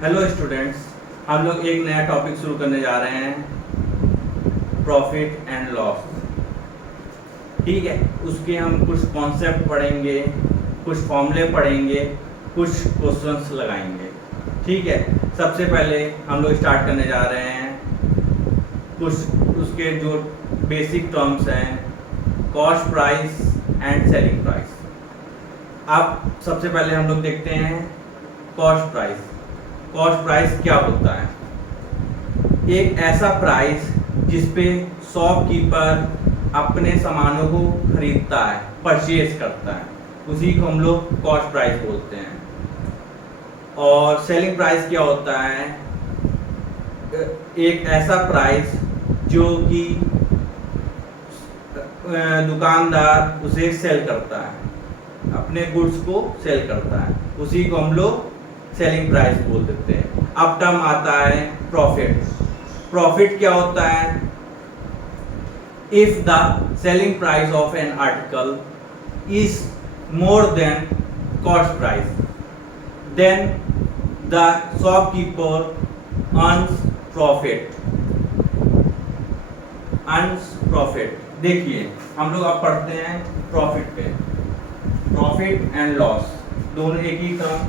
Hello students, हम लोग एक नया टॉपिक शुरू करने जा रहे हैं, प्रॉफिट एंड लॉस। ठीक है, उसके हम कुछ कॉन्सेप्ट पढ़ेंगे, कुछ फॉर्मूले पढ़ेंगे, कुछ क्वेश्चंस लगाएंगे। ठीक है, सबसे पहले हम लोग स्टार्ट करने जा रहे हैं कुछ उसके जो बेसिक टर्म्स हैं, cost price and selling price. अब सबसे पहले हम लोग देखते हैं कॉस्ट प्राइस। कॉस्ट प्राइस क्या होता है? एक ऐसा प्राइस जिसपे शॉपकीपर अपने सामानों को खरीदता है, परचेज करता है, उसी को हम लोग कॉस्ट प्राइस बोलते हैं। और सेलिंग प्राइस क्या होता है? एक ऐसा प्राइस जो कि दुकानदार उसे सेल करता है, अपने गुड्स को सेल करता है, उसी को हम लोग सेलिंग प्राइस बोल देते हैं। अब टर्म आता है प्रॉफिट। प्रॉफिट क्या होता है? If the selling price of an article is more than cost price, then the shopkeeper earns profit. Earns profit. देखिए, हम लोग अब पढ़ते हैं प्रॉफिट पे। प्रॉफिट एंड लॉस दोनों एक ही टर्म,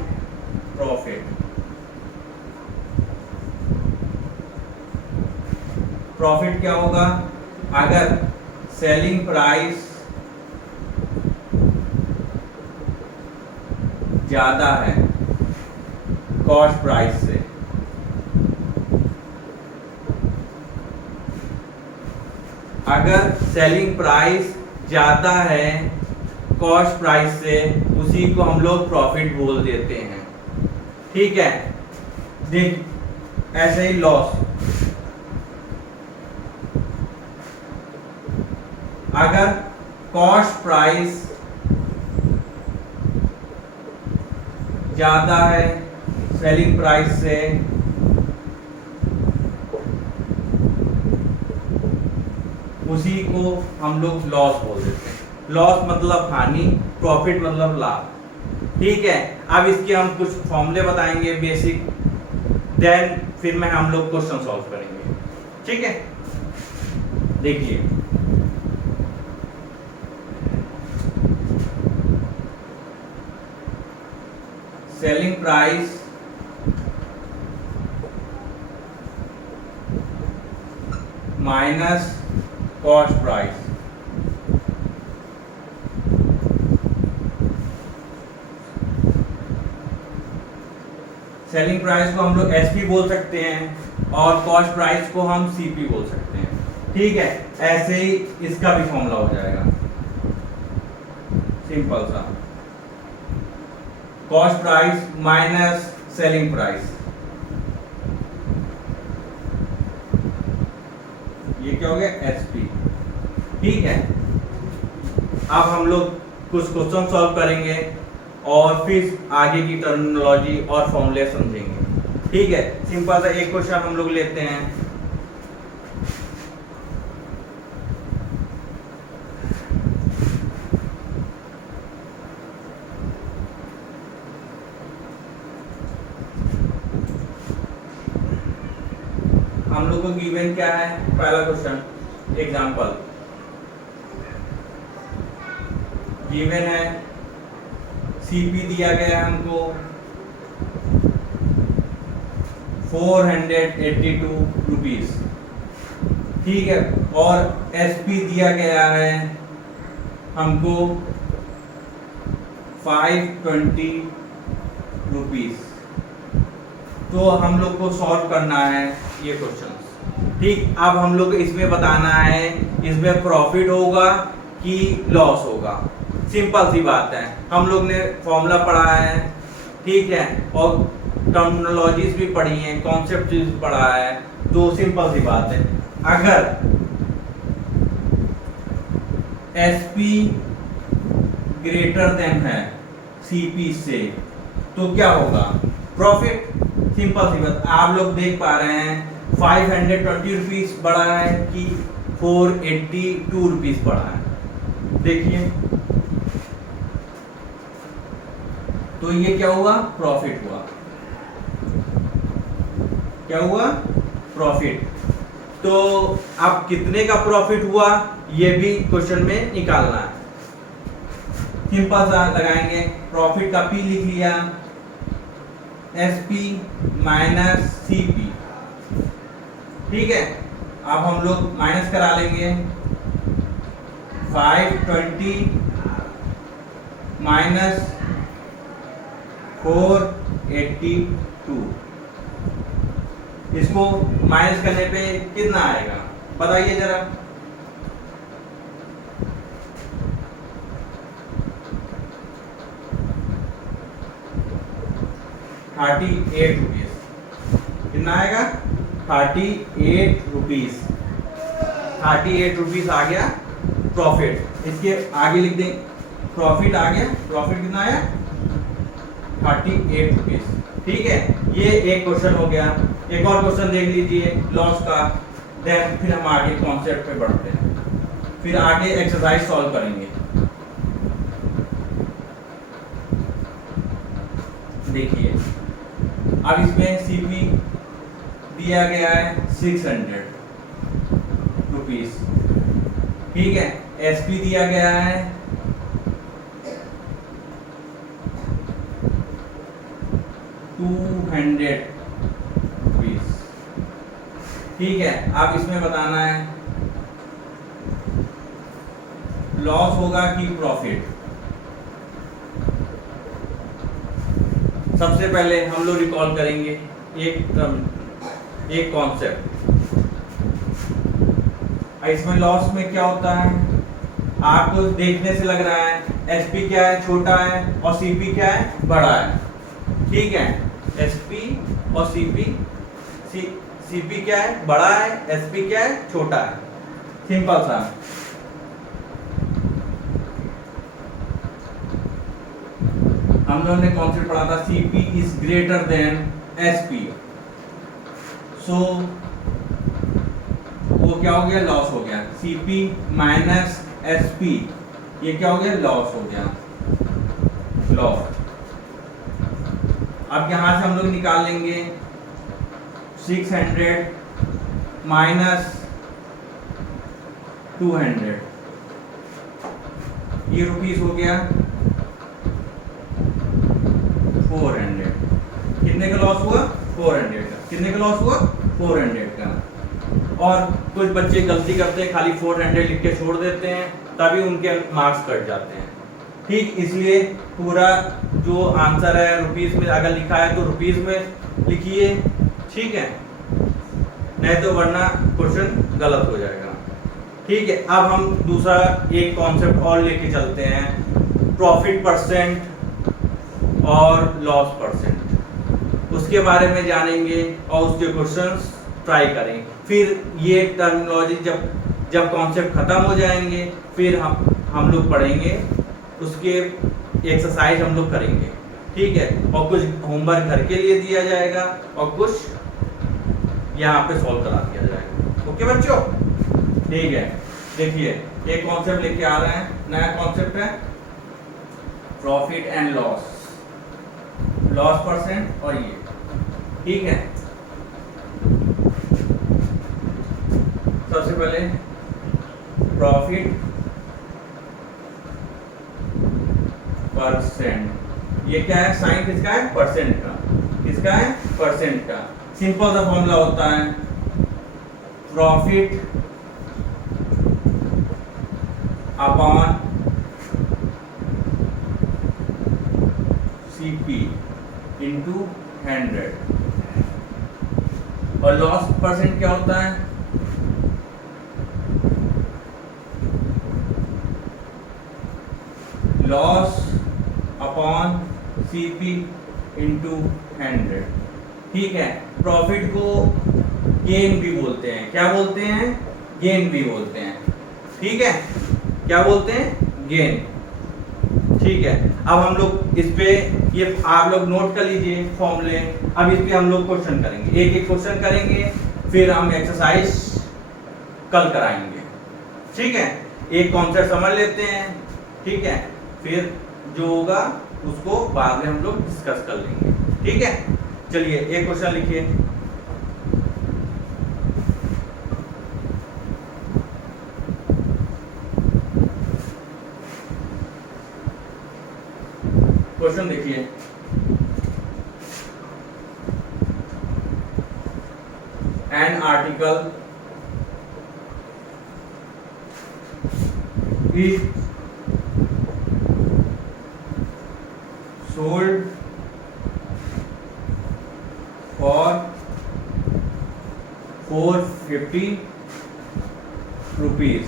प्रॉफिट। प्रॉफिट क्या होगा? अगर सेलिंग प्राइस ज्यादा है कॉस्ट प्राइस से, अगर सेलिंग प्राइस ज्यादा है कॉस्ट प्राइस से, उसी को हम लोग प्रॉफिट बोल देते हैं। ठीक है, देख ऐसे ही लॉस। अगर कॉस्ट प्राइस ज्यादा है सेलिंग प्राइस से, उसी को हम लोग लॉस बोल देते हैं। लॉस मतलब हानि, प्रॉफिट मतलब लाभ। ठीक है, अब इसके हम कुछ फॉर्मूले बताएंगे बेसिक, देन फिर में हम लोग क्वेश्चन सॉल्व करेंगे। ठीक है, देखिए selling price minus cost price. Selling price को हम लोग एसपी बोल सकते हैं और कॉस्ट प्राइस को हम सीपी बोल सकते हैं। ठीक है, ऐसे ही इसका भी फॉर्मूला हो जाएगा, सिंपल सा। Cost price minus selling price, ये क्या हो गया? एसपी। ठीक है, अब हम लोग कुछ क्वेश्चन सॉल्व करेंगे और फिर आगे की टर्मिनोलॉजी और फॉर्मूले समझेंगे। ठीक है, सिंपल सा एक क्वेश्चन हम लोग लेते हैं। हम लोग को गिवन क्या है? पहला क्वेश्चन एग्जांपल गिवन है, सीपी दिया गया है हमको 482 रुपीज। ठीक है, और एसपी दिया गया है हमको 520 रुपीज। तो हम लोग को सॉल्व करना है ये क्वेश्चन। ठीक, अब हम लोग इसमें बताना है इसमें प्रॉफिट होगा कि लॉस होगा। सिंपल सी बात है, हम लोग ने फॉर्मूला पढ़ा है, ठीक है, और टर्मिनोलॉजीज भी पढ़ी हैं, कॉन्सेप्ट भी पढ़ा है। तो सिंपल सी बात है, अगर एसपी ग्रेटर देन है सीपी से, तो क्या होगा? प्रॉफिट। सिंपल सी बात, आप लोग देख पा रहे हैं 520 रुपीज बढ़ा है कि 482 रुपीज बढ़ा है। देखिए, तो ये क्या हुआ? प्रॉफिट हुआ। क्या हुआ, प्रॉफिट। तो अब कितने का प्रॉफिट हुआ ये भी क्वेश्चन में निकालना है। सिंपल सा लगाएंगे, प्रॉफिट का पी लिख लिया, एसपी माइनस सीपी, ठीक है। अब हम लोग माइनस करा लेंगे, 520 माइनस 482, इसको माइनस करने पे कितना आएगा बताइए जरा। ₹38 कितना आएगा, ₹38। ₹38 आ गया प्रॉफिट। इसके आगे लिख दें, प्रॉफिट आ गया, प्रॉफिट कितना आया, ₹38, ठीक है। ये एक क्वेश्चन हो गया। एक और क्वेश्चन देख लीजिए लॉस का, देन फिर हम आगे कॉन्सेप्ट पे बढ़ते हैं, फिर आगे एक्सरसाइज सॉल्व करेंगे। देखिए अब इसमें सीपी दिया गया है ₹600, ठीक है। एसपी दिया गया है ₹200, ठीक है। अब इसमें बताना है लॉस होगा कि प्रॉफिट। सबसे पहले हम लोग रिकॉल करेंगे एक कॉन्सेप्ट। इसमें लॉस में क्या होता है, आपको देखने से लग रहा है एसपी क्या है, छोटा है, और सीपी क्या है, बड़ा है, ठीक है। एसपी और सीपी क्या है, बड़ा है, एसपी क्या है, छोटा है, सिंपल सा। हम लोगों ने कॉन्सेप्ट पढ़ा था CP is greater than SP, so वो क्या हो गया, लॉस हो गया। सीपी माइनस एसपी, ये क्या हो गया, लॉस हो गया, लॉस। अब यहां से हम लोग निकाल लेंगे 600 माइनस 200, ये रुपीस हो गया 400। कितने का लॉस हुआ, 400 का। कितने का लॉस हुआ, 400 का। और कुछ बच्चे गलती करते हैं, खाली 400 लिख के छोड़ देते हैं, तभी उनके मार्क्स कट जाते हैं, ठीक। इसलिए पूरा जो आंसर है रुपीस में अगर लिखा है तो रुपीस में लिखिए, ठीक है, नहीं तो वरना क्वेश्चन गलत हो जाएगा, ठीक है। अब हम दूसरा एक कॉन्सेप्ट और लेके चलते हैं, प्रॉफिट परसेंट और लॉस परसेंट। उसके बारे में जानेंगे और उसके क्वेश्चंस ट्राई करें। फिर ये टर्मिनोलॉजी जब कॉन्सेप्ट खत्म हो जाएंगे फिर हम लोग पढ़ेंगे, उसके एक्सरसाइज हम लोग करेंगे, ठीक है। और कुछ होमवर्क घर के लिए दिया जाएगा और कुछ यहाँ पे सॉल्व करा दिया जाएगा, ओके बच्चों, ठीक है। देखिए एक कॉन्सेप्ट लेके आ रहे हैं, नया कॉन्सेप्ट है profit and loss, loss percent और ये, ठीक है। सबसे पहले प्रॉफिट परसेंट, ये क्या है, साइन किसका है, परसेंट का, किसका है, परसेंट का। सिंपल सा फॉर्मूला होता है प्रॉफिट अपॉन सीपी इंटू 100, और लॉस परसेंट क्या होता है, लॉस अपॉन सीपी इंटू 100, ठीक है। प्रॉफिट को गेन भी बोलते हैं, क्या बोलते हैं, गेन भी बोलते हैं, ठीक है। क्या बोलते हैं, गेन, ठीक है। अब हम लोग इस पे ये आप लोग नोट कर लीजिए फॉर्मूले। अब इस पे हम लोग क्वेश्चन करेंगे, एक एक क्वेश्चन करेंगे, फिर हम एक्सरसाइज कल कराएंगे, ठीक है। एक कॉन्सेप्ट समझ लेते हैं, ठीक है, फिर जो होगा उसको बाद में हम लोग डिस्कस कर लेंगे, ठीक है। चलिए एक क्वेश्चन लिखिए, क्वेश्चन देखिए, N article is sold for 450 rupees.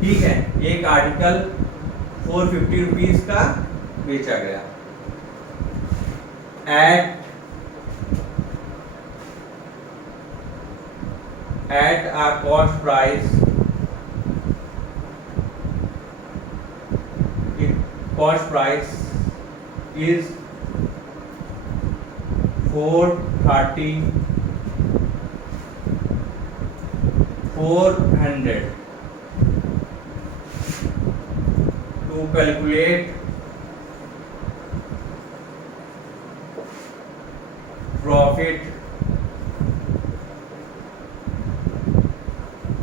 ठीक है, एक आर्टिकल 450 रुपीज का बेचा गया at a cost price is 400 to calculate profit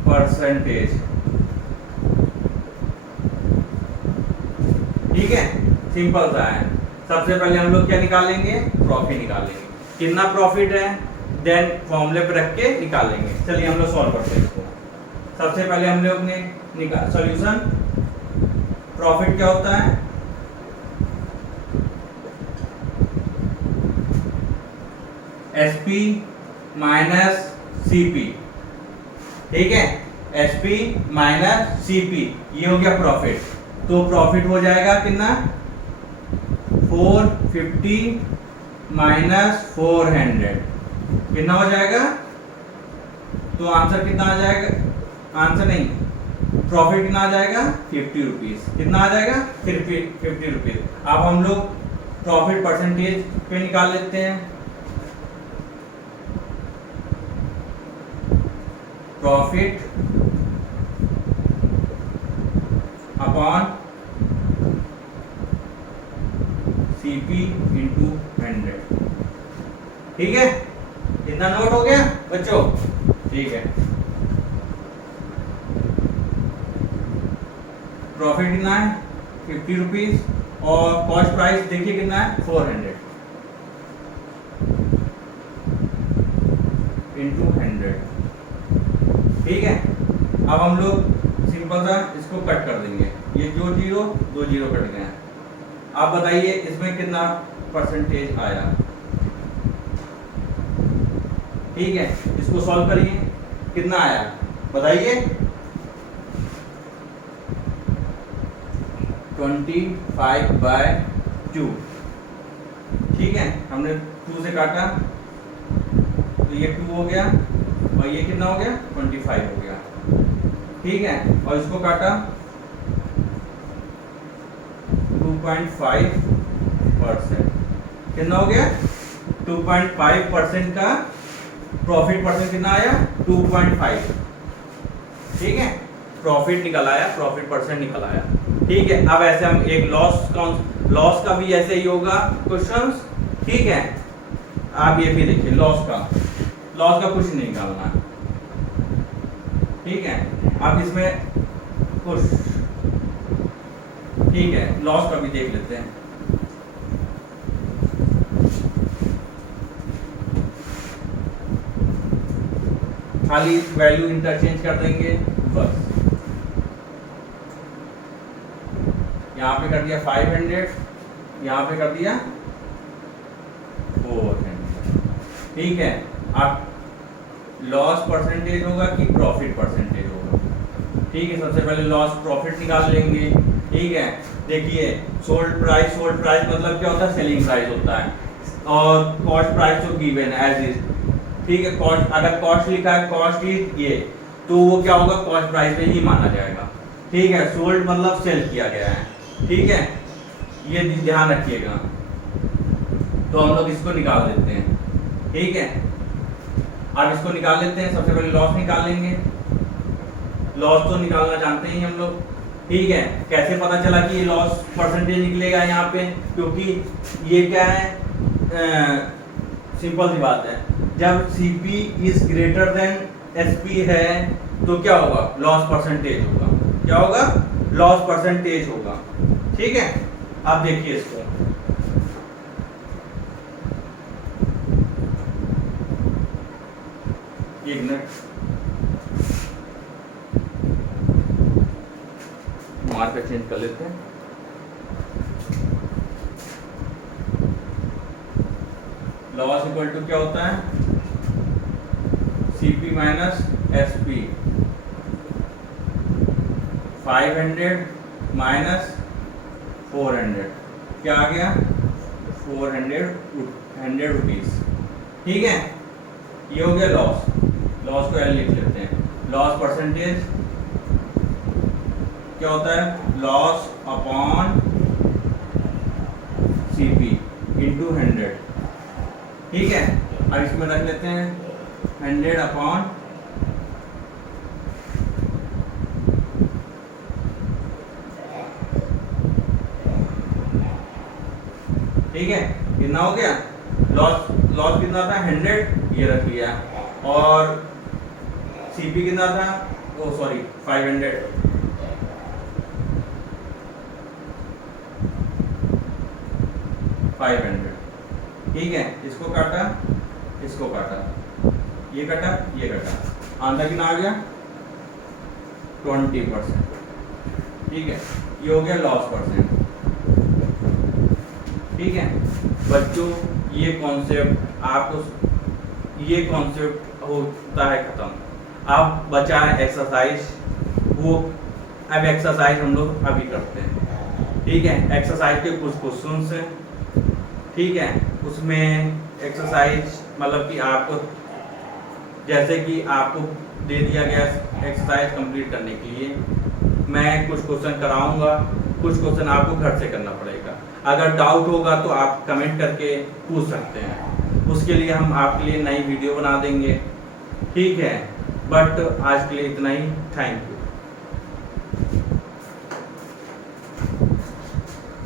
percentage. ठीक है, सिंपल सा है। सबसे पहले हम लोग क्या निकालेंगे, प्रॉफिट निकालेंगे, कितना प्रॉफिट है, देन फॉर्मूले पे रख के निकालेंगे। चलिए हम लोग सॉल्व करते हैं इसको। सबसे पहले हम लोग ने सॉल्यूशन, प्रॉफिट क्या होता है, एसपी माइनस सीपी। ठीक है, एसपी माइनस सीपी, ये हो गया प्रॉफिट। तो प्रॉफिट हो जाएगा कितना, 450 माइनस 400 कितना हो जाएगा, तो आंसर कितना आ जाएगा, आंसर नहीं, प्रॉफिट कितना आ जाएगा, 50 रुपीज। कितना आ जाएगा, 50 रुपीज। अब हम लोग प्रॉफिट परसेंटेज पे निकाल लेते हैं। Profit upon CP into 100। ठीक है, इतना नोट हो गया बच्चों। ठीक है, प्रॉफिट कितना है, 50 रुपीज, और कॉस्ट प्राइस देखिए कितना है, 400 इंटू 100। ठीक है, अब हम लोग सिंपल सा इसको कट कर देंगे, ये जो जीरो दो जीरो कट गए हैं। आप बताइए इसमें कितना परसेंटेज आया। ठीक है, इसको सॉल्व करिए, कितना आया बताइए, 25/2। ठीक है, हमने 2 से काटा तो ये 2 हो गया, और ये कितना हो गया, 25 हो गया। ठीक है, और इसको काटा 2.5%, कितना हो गया, 2.5% का प्रॉफिट परसेंट कितना आया, 2.5। ठीक है, प्रॉफिट निकल आया, प्रॉफिट परसेंट निकल आया। ठीक है, अब ऐसे हम एक लॉस का भी ऐसे ही होगा क्वेश्चंस। ठीक है, आप ये भी देखिए, लॉस का कुछ नहीं निकालना। ठीक है, अब इसमें कुछ, ठीक है, लॉस का भी देख लेते हैं। खाली वैल्यू इंटरचेंज कर देंगे बस। यहाँ पे कर दिया 500, यहाँ पे कर दिया 400। ठीक है, अब लॉस परसेंटेज होगा कि प्रॉफिट परसेंटेज होगा। ठीक है, सबसे पहले लॉस प्रॉफिट निकाल लेंगे। ठीक है, देखिए सोल्ड प्राइस मतलब क्या होता है, सेलिंग प्राइस होता है, और कॉस्ट प्राइस तो गिवन एज इज। ठीक है, कॉस्ट, अगर कॉस्ट लिखा है, कॉस्ट इज ये, तो वो क्या होगा, कॉस्ट प्राइस पे ही माना जाएगा। ठीक है, सोल्ड मतलब सेल किया गया है। ठीक है, ये ध्यान रखिएगा। तो हम लोग इसको निकाल देते हैं। ठीक है, अब इसको निकाल लेते हैं। सबसे पहले लॉस निकाल लेंगे। लॉस तो निकालना जानते ही हम लोग। ठीक है, कैसे पता चला कि ये लॉस परसेंटेज निकलेगा यहाँ पे, क्योंकि ये क्या है, सिंपल सी बात है, जब CP is greater then SP है तो क्या होगा, लॉस परसेंटेज होगा। क्या होगा, लॉस परसेंटेज होगा। ठीक है, अब देखिए इसको, एक मिनट, मार्कर चेंज कर लेते हैं। लॉस इक्वल टू क्या होता है, CP माइनस SP, 500 माइनस 400, क्या आ गया 400 रुपीज। ठीक है, ये हो गया लॉस। लॉस को L लिख लेते हैं। लॉस परसेंटेज क्या होता है, लॉस अपॉन CP इंटू 100। ठीक है, अब इसमें रख लेते हैं 100 अपॉन ठीक है, कितना हो गया लॉस, लॉस कितना था 100, ये रख लिया, और CP कितना था, ओ सॉरी 500, ठीक है, इसको काटा, इसको काटा, ये कटा, ये कटा, आंसर कितना आ गया 20%। ठीक है, ये हो गया लॉस परसेंट। ठीक है बच्चों, ये कॉन्सेप्ट आपको, ये कॉन्सेप्ट होता है खत्म। अब बचा है एक्सरसाइज, वो अब एक्सरसाइज हम लोग अभी करते हैं। ठीक है, एक्सरसाइज के कुछ क्वेश्चंस हैं। ठीक है, उसमें एक्सरसाइज मतलब कि आपको, जैसे कि आपको दे दिया गया एक्सरसाइज कंप्लीट करने के लिए, मैं कुछ क्वेश्चन कराऊंगा, कुछ क्वेश्चन आपको घर से करना पड़ेगा। अगर डाउट होगा तो आप कमेंट करके पूछ सकते हैं, उसके लिए हम आपके लिए नई वीडियो बना देंगे। ठीक है, बट आज के लिए इतना ही, थैंक यू।